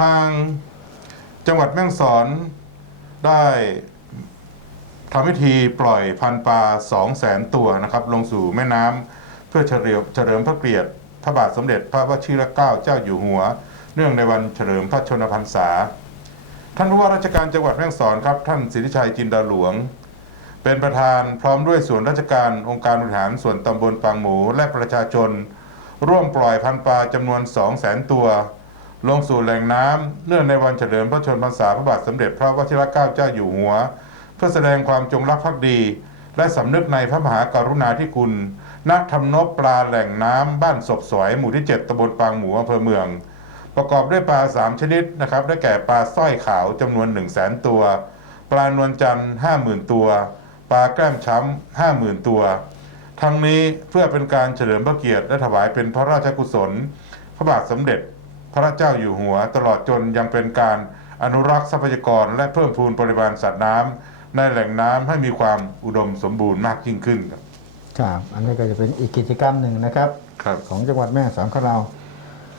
ทางจังหวัดแม่ฮ่องสอนได้ทำพิธีปล่อยพันปลา 2 0 0แสนตัวนะครับ ลงสู่แม่น้ำเพื่อเฉลิมเฉลิมพระเกียรติพระบาทสมเด็จพระวชิรเกล้าเจ้าอยู่หัว เนื่องในวันเฉลิมพระชนมพรรษา ท่านผู้ว่าราชการจังหวัดแม่ฮ่องสอนครับ ท่านสิทธิชัยจินดาหลวง เป็นประธานพร้อมด้วยส่วนราชการองค์การบริหารส่วนตำบลปางหมูและประชาชน ร่วมปล่อยพันปลาจำนวน 2 0 0แสนตัว ลงสู่แหล่งน้ำเนื่องในวันเฉลิมพระชนมพรรษาพระบาทสมเด็จพระวชิรเกล้าเจ้าอยู่หัว เพื่อแสดงความจงรักภักดี และสำนึกในพระมหากรุณาธิคุณณทำนบปลาแหล่งน้ำบ้านศพสวยหมู่ที่ 7ตำบลปางหมูอำเภอเมือง ประกอบด้วยปลา 3 ชนิดนะครับได้แก่ปลาสร้อยขาวจำนวน 1 0 0 0 0แสนตัว ปลานวลจันทร์50,000 ตัว ปลาแก้มช้ำ50,000 ตัว ทั้งนี้เพื่อเป็นการเฉลิมพระเกียรติและถวายเป็นพระราชกุศล พระบาทสมเด็จ พระเจ้าอยู่หัว ตลอดจนยังเป็นการอนุรักษ์ทรัพยากรและเพิ่มพูนปริมาณสัตว์น้ำในแหล่งน้ำให้มีความอุดมสมบูรณ์มากยิ่งขึ้นครับครับอันนี้ก็จะเป็นอีกกิจกรรมหนึ่งนะครับครับของจังหวัดแม่ฮ่องสอนของเรา